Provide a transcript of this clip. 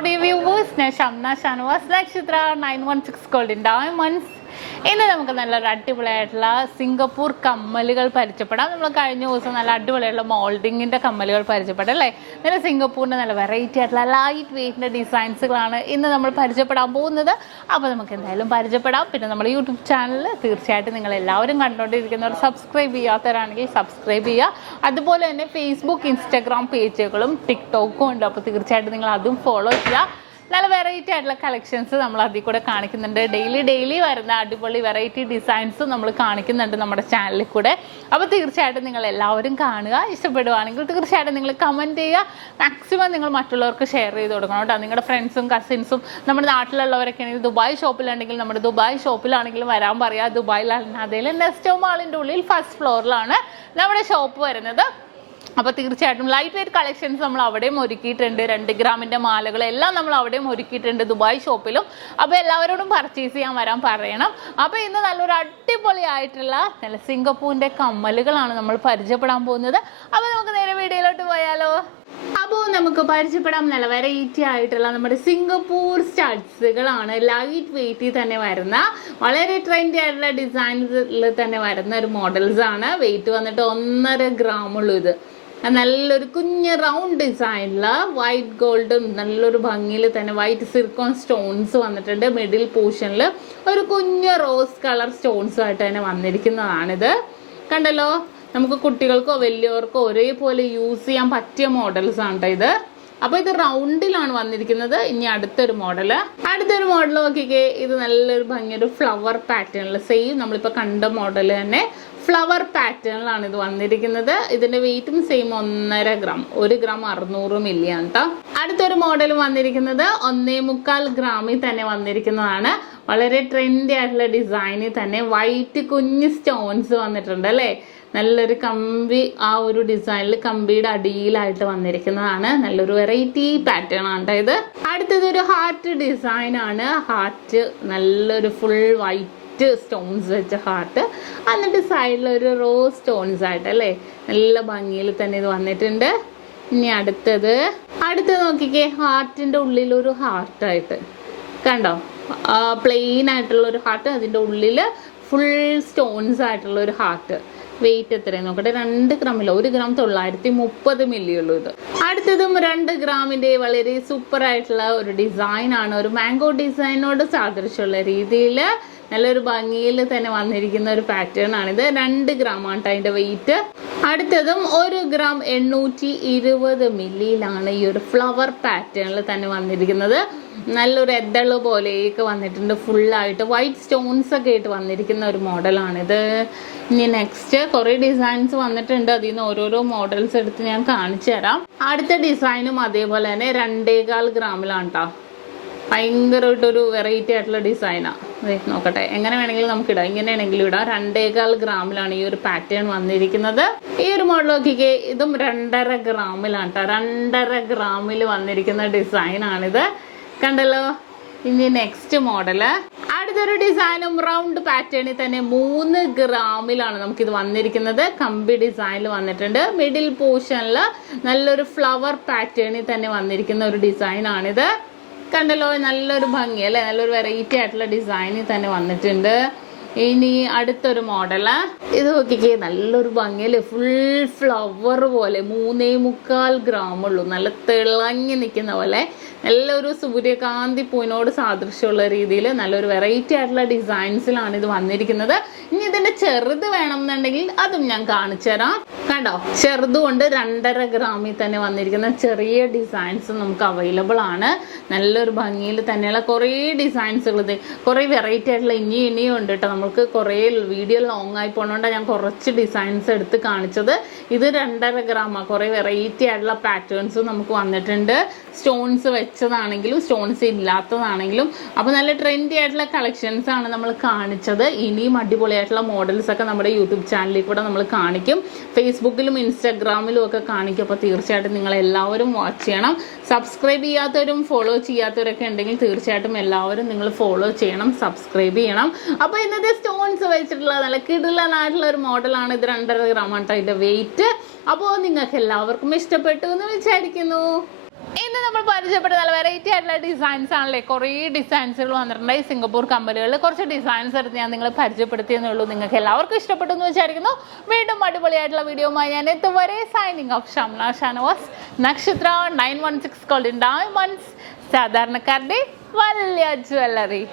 Howdy viewers, SHAMNA, Nakshathra 916 Golden Diamonds. ഇന്ന് നമുക്ക് നല്ലൊരു അടിപൊളിയായിട്ടുള്ള സിംഗപ്പൂർ കമ്മലുകൾ പരിചയപ്പെടാം. നമ്മൾ കഴിഞ്ഞ ദിവസം നല്ല അടിപൊളിയായിട്ടുള്ള മോൾഡിങ്ങിൻ്റെ കമ്മലുകൾ പരിചയപ്പെട്ടു അല്ലേ. നല്ല സിംഗപ്പൂരിൻ്റെ നല്ല വെറൈറ്റി ആയിട്ടുള്ള ലൈറ്റ് വെയ്റ്റിൻ്റെ ഡിസൈൻസുകളാണ് ഇന്ന് നമ്മൾ പരിചയപ്പെടാൻ പോകുന്നത്. അപ്പോൾ നമുക്ക് എന്തായാലും പരിചയപ്പെടാം. പിന്നെ നമ്മുടെ യൂട്യൂബ് ചാനൽ തീർച്ചയായിട്ടും നിങ്ങൾ എല്ലാവരും കണ്ടുകൊണ്ടിരിക്കുന്നവർ സബ്സ്ക്രൈബ് ചെയ്യാത്തവരാണെങ്കിൽ സബ്സ്ക്രൈബ് ചെയ്യുക. അതുപോലെ തന്നെ ഫേസ്ബുക്ക്, ഇൻസ്റ്റാഗ്രാം പേജുകളും ടിക്ടോക്കും ഉണ്ട്. അപ്പോൾ തീർച്ചയായിട്ടും നിങ്ങൾ അതും ഫോളോ ചെയ്യുക. നല്ല വെറൈറ്റി ആയിട്ടുള്ള കളക്ഷൻസ് നമ്മൾ അതിൽ കൂടെ കാണിക്കുന്നുണ്ട്. ഡെയിലി വരുന്ന അടിപൊളി വെറൈറ്റി ഡിസൈൻസും നമ്മൾ കാണിക്കുന്നുണ്ട് നമ്മുടെ ചാനലിൽ കൂടെ. അപ്പോൾ തീർച്ചയായിട്ടും നിങ്ങൾ എല്ലാവരും കാണുക. ഇഷ്ടപ്പെടുകയാണെങ്കിൽ തീർച്ചയായിട്ടും നിങ്ങൾ കമൻറ്റ് ചെയ്യുക. മാക്സിമം നിങ്ങൾ മറ്റുള്ളവർക്ക് ഷെയർ ചെയ്ത് കൊടുക്കണം കേട്ടോ. നിങ്ങളുടെ ഫ്രണ്ട്സും കസിൻസും നമ്മുടെ നാട്ടിലുള്ളവരൊക്കെ ആണെങ്കിൽ ദുബായ് ഷോപ്പിലാണെങ്കിൽ നമ്മുടെ ദുബായ് ഷോപ്പിലാണെങ്കിലും വരാൻ പറയുക. ദുബായിലാണ് അതിൽ നെസ്റ്റോ മാളിൻ്റെ ഉള്ളിൽ ഫസ്റ്റ് ഫ്ലോറിലാണ് നമ്മുടെ ഷോപ്പ് വരുന്നത്. അപ്പോൾ തീർച്ചയായിട്ടും ലൈറ്റ് വെയ്റ്റ് കളക്ഷൻസ് നമ്മൾ അവിടെയും ഒരുക്കിയിട്ടുണ്ട്. 2 ഗ്രാമിൻ്റെ മാലകളെല്ലാം നമ്മൾ അവിടെയും ഒരുക്കിയിട്ടുണ്ട് ദുബായ് ഷോപ്പിലും. അപ്പോൾ എല്ലാവരോടും പർച്ചേസ് ചെയ്യാൻ വരാൻ പറയണം. അപ്പോൾ ഇന്ന് നല്ലൊരു അടിപൊളിയായിട്ടുള്ള നല്ല സിംഗപ്പൂരിൻ്റെ കമ്മലുകളാണ് നമ്മൾ പരിചയപ്പെടാൻ പോകുന്നത്. അപ്പോൾ നമുക്ക് നേരെ വീഡിയോയിലോട്ട് പോയാലോ. അപ്പോൾ നമുക്ക് പരിചയപ്പെടാം. നല്ല വെറൈറ്റി ആയിട്ടുള്ള നമ്മുടെ സിംഗപ്പൂർ സ്റ്റഡ്സുകളാണ്. ലൈറ്റ് വെയ്റ്റിൽ തന്നെ വരുന്ന വളരെ ട്രെൻഡി ആയിട്ടുള്ള ഡിസൈൻസിൽ തന്നെ വരുന്ന ഒരു മോഡൽസ് ആണ്. വെയിറ്റ് വന്നിട്ട് 1.5 ഗ്രാമുള്ളൂ. ഇത് നല്ലൊരു കുഞ്ഞ് റൗണ്ട് ഡിസൈനില് വൈറ്റ് ഗോൾഡും നല്ലൊരു ഭംഗിയിൽ തന്നെ വൈറ്റ് സിർക്കോൺ സ്റ്റോൺസ് വന്നിട്ടുണ്ട്. മിഡിൽ പോർഷനിൽ ഒരു കുഞ്ഞ് റോസ് കളർ സ്റ്റോൺസുമായിട്ട് തന്നെ വന്നിരിക്കുന്നതാണിത്. കണ്ടല്ലോ, നമുക്ക് കുട്ടികൾക്കോ വലിയവർക്കോ ഒരേപോലെ യൂസ് ചെയ്യാൻ പറ്റിയ മോഡൽസ് ആണ് ഇത്. അപ്പോൾ ഇത് റൗണ്ടിലാണ് വന്നിരിക്കുന്നത്. ഇനി അടുത്തൊരു മോഡൽ നോക്കിക്കേ. ഇത് നല്ലൊരു ഭംഗിയൊരു ഫ്ലവർ പാറ്റേണിൽ സെയിം നമ്മളിപ്പോൾ കണ്ട മോഡൽ തന്നെ ഫ്ലവർ പാറ്റേണിലാണ് ഇത് വന്നിരിക്കുന്നത്. ഇതിന്റെ വെയിറ്റും സെയിം 1.5 ഗ്രാം. 1 ഗ്രാം 600 മില്ലി ആണ് കേട്ടോ. അടുത്തൊരു മോഡൽ വന്നിരിക്കുന്നത് 1.25 ഗ്രാമിൽ തന്നെ വന്നിരിക്കുന്നതാണ്. വളരെ ട്രെൻഡി ആയിട്ടുള്ള ഡിസൈനിൽ തന്നെ വൈറ്റ് കുഞ്ഞ് സ്റ്റോൺസ് വന്നിട്ടുണ്ട് അല്ലേ. നല്ലൊരു കമ്പി, ആ ഒരു ഡിസൈനിൽ കമ്പിയുടെ അടിയിലായിട്ട് വന്നിരിക്കുന്നതാണ്. നല്ലൊരു വെറൈറ്റി പാറ്റേൺ ആണ് ഇത്. അടുത്തത് ഒരു ഹാർട്ട് ഡിസൈൻ ആണ്. ഹാർട്ട് നല്ലൊരു ഫുൾ വൈറ്റ് സ്റ്റോൺസ് വെച്ച ഹാർട്ട്, എന്നിട്ട് സൈഡിൽ ഒരു റോസ് സ്റ്റോൺസ് ആയിട്ട് അല്ലേ. നല്ല ഭംഗിയിൽ തന്നെ ഇത് വന്നിട്ടുണ്ട്. ഇനി അടുത്തത് നോക്കിക്കേ. ഹാർട്ടിന്റെ ഉള്ളിൽ ഒരു ഹാർട്ടായിട്ട് കണ്ടോ, പ്ലെയിൻ ആയിട്ടുള്ള ഒരു ഹാർട്ട്, അതിന്റെ ഉള്ളിൽ ഫുൾ സ്റ്റോൺസ് ആയിട്ടുള്ള ഒരു ഹാർട്ട്. വെയിറ്റ് എത്രയാണ് നോക്കട്ടെ. 2 ഗ്രാമില്ല, 1 ഗ്രാം 930 മില്ലി ഉള്ളൂ ഇത്. അടുത്തതും 2 ഗ്രാമിന്റെ വളരെ സൂപ്പർ ആയിട്ടുള്ള ഒരു ഡിസൈൻ ആണ്. ഒരു മാംഗോ ഡിസൈനോട് സാദൃശ്യമുള്ള രീതിയിൽ നല്ലൊരു ഭംഗിയിൽ തന്നെ വന്നിരിക്കുന്ന ഒരു പാറ്റേൺ ആണിത്. 2 ഗ്രാം ആണ് അതിന്റെ വെയിറ്റ്. അടുത്തതും 1 ഗ്രാം 820 മില്ലിയിലാണ് ഈ ഒരു ഫ്ലവർ പാറ്റേണിൽ തന്നെ വന്നിരിക്കുന്നത്. നല്ലൊരു എതള് പോലെയൊക്കെ വന്നിട്ടുണ്ട്. ഫുള്ളായിട്ട് വൈറ്റ് സ്റ്റോൺസ് ഒക്കെ ആയിട്ട് വന്നിരിക്കുന്ന ഒരു മോഡലാണിത്. ഇനി നെക്സ്റ്റ് കുറേ ഡിസൈൻസ് വന്നിട്ടുണ്ട്. അതിൽ നിന്ന് ഓരോരോ മോഡൽസ് എടുത്ത് ഞാൻ കാണിച്ചു തരാം. അടുത്ത ഡിസൈനും അതേപോലെ തന്നെ 2.25 ഗ്രാമിലാണ് കേട്ടോ. ഭയങ്കരമായിട്ടൊരു വെറൈറ്റി ആയിട്ടുള്ള ഡിസൈനാണ്. നോക്കട്ടെ, എങ്ങനെ വേണമെങ്കിലും നമുക്ക് ഇടാം, ഇങ്ങനെയാണെങ്കിലും ഇടാം. 2.25 ഗ്രാമിലാണ് ഈ ഒരു പാറ്റേൺ വന്നിരിക്കുന്നത്. ഈ ഒരു മോഡൽ നോക്കിക്കേ. ഇതും 2.5 ഗ്രാമിലാണ് കേട്ടോ. 2.5 ഗ്രാമിൽ വന്നിരിക്കുന്ന ഡിസൈൻ ആണിത്. കണ്ടല്ലോ. ഇനി നെക്സ്റ്റ് മോഡല്. അടുത്തൊരു ഡിസൈനും റൗണ്ട് പാറ്റേണിൽ തന്നെ 3 ഗ്രാമിലാണ് നമുക്കിത് വന്നിരിക്കുന്നത്. കമ്പി ഡിസൈനിൽ വന്നിട്ടുണ്ട്. മിഡിൽ പോർഷനിൽ നല്ലൊരു ഫ്ലവർ പാറ്റേണിൽ തന്നെ വന്നിരിക്കുന്ന ഒരു ഡിസൈൻ ആണിത്. കണ്ടല്ലോ, നല്ലൊരു ഭംഗി അല്ലേ. നല്ലൊരു വെറൈറ്റി ആയിട്ടുള്ള ഡിസൈനിൽ തന്നെ വന്നിട്ടുണ്ട്. ഇനി അടുത്തൊരു മോഡല്. ഇത് നോക്കിക്കേ. നല്ലൊരു ഭംഗിയല്ലേ. ഫുൾ ഫ്ലവർ പോലെ 3.25 ഗ്രാമുള്ളൂ. നല്ല തിളങ്ങി നിൽക്കുന്ന പോലെ നല്ലൊരു സൂര്യകാന്തി പൂവിനോട് സാദൃശ്യമുള്ള രീതിയിൽ നല്ലൊരു വെറൈറ്റി ആയിട്ടുള്ള ഡിസൈൻസിലാണ് ഇത് വന്നിരിക്കുന്നത്. ഇനി ഇതിന്റെ ചെറുത് വേണമെന്നുണ്ടെങ്കിൽ അതും ഞാൻ കാണിച്ചു തരാം. കണ്ടോ, ചെറുതുകൊണ്ട് 2.5 ഗ്രാമിൽ തന്നെ വന്നിരിക്കുന്ന ചെറിയ ഡിസൈൻസ് നമുക്ക് അവൈലബിൾ ആണ്. നല്ലൊരു ഭംഗിയിൽ തന്നെയുള്ള കുറേ ഡിസൈൻസുകൾ, ഇത് കുറേ വെറൈറ്റി ആയിട്ടുള്ള ഇനിയും ഉണ്ട് കേട്ടോ. നമുക്ക് കുറേ വീഡിയോ ലോങ് ആയി പോകണോണ്ടാണ് ഞാൻ കുറച്ച് ഡിസൈൻസ് എടുത്ത് കാണിച്ചത്. ഇത് 2.5 ഗ്രാമാണ്. കുറേ വെറൈറ്റി ആയിട്ടുള്ള പാറ്റേൺസ് നമുക്ക് വന്നിട്ടുണ്ട്. സ്റ്റോൺസ് വെച്ചതാണെങ്കിലും സ്റ്റോൺസ് ഇല്ലാത്തതാണെങ്കിലും. അപ്പോൾ നല്ല ട്രെൻഡി ആയിട്ടുള്ള കളക്ഷൻസ് ആണ് നമ്മൾ കാണിച്ചത്. ഇനിയും അടിപൊളിയായിട്ടുള്ള മോഡൽസ് ഒക്കെ നമ്മുടെ യൂട്യൂബ് ചാനലിൽ കൂടെ നമ്മൾ കാണിക്കും. ഫേസ്ബുക്കിലും ഇൻസ്റ്റാഗ്രാമിലും ഒക്കെ കാണിക്കും. അപ്പോൾ തീർച്ചയായിട്ടും നിങ്ങൾ എല്ലാവരും വാച്ച് ചെയ്യണം. സബ്സ്ക്രൈബ് ചെയ്യാത്തവരും ഫോളോ ചെയ്യാത്തവരൊക്കെ ഉണ്ടെങ്കിൽ തീർച്ചയായിട്ടും എല്ലാവരും നിങ്ങൾ ഫോളോ ചെയ്യണം, സബ്സ്ക്രൈബ് ചെയ്യണം. അപ്പോൾ ഇന്നത്തെ സ്റ്റോൺസ് വെച്ചിട്ടുള്ള നല്ല കിടിലനായിട്ടുള്ള ഒരു മോഡലാണ് ഇത്. 2.5 ഗ്രാം ആണ് ഇതിന്റെ വെയിറ്റ്. അപ്പോൾ നിങ്ങൾക്ക് എല്ലാവർക്കും ഇഷ്ടപ്പെട്ടു എന്ന് വിചാരിക്കുന്നു. ഇന്ന് നമ്മൾ പരിചയപ്പെട്ട നല്ല വെറൈറ്റി ആയിട്ടുള്ള ഡിസൈൻസ് ആണല്ലേ. കുറേ ഡിസൈൻസുകൾ വന്നിട്ടുണ്ട് ഈ സിംഗപ്പൂർ കമ്മലുകളിൽ. കുറച്ച് ഡിസൈൻസ് എടുത്ത് ഞാൻ നിങ്ങളെ പരിചയപ്പെടുത്തിയെന്നേ ഉള്ളൂ. നിങ്ങൾക്ക് എല്ലാവർക്കും ഇഷ്ടപ്പെട്ടു എന്ന് വിചാരിക്കുന്നു. വീണ്ടും അടിപൊളിയായിട്ടുള്ള വീഡിയോയുമായി ഞാൻ എത്തുവരെ സൈനിങ് ഓഫ് ഷംന ഷാനവാസ്. നക്ഷത്ര 916 ഗോൾഡൻ ഡയമണ്ട്സ്, സാധാരണക്കാരുടെ വലിയ ജ്വല്ലറി.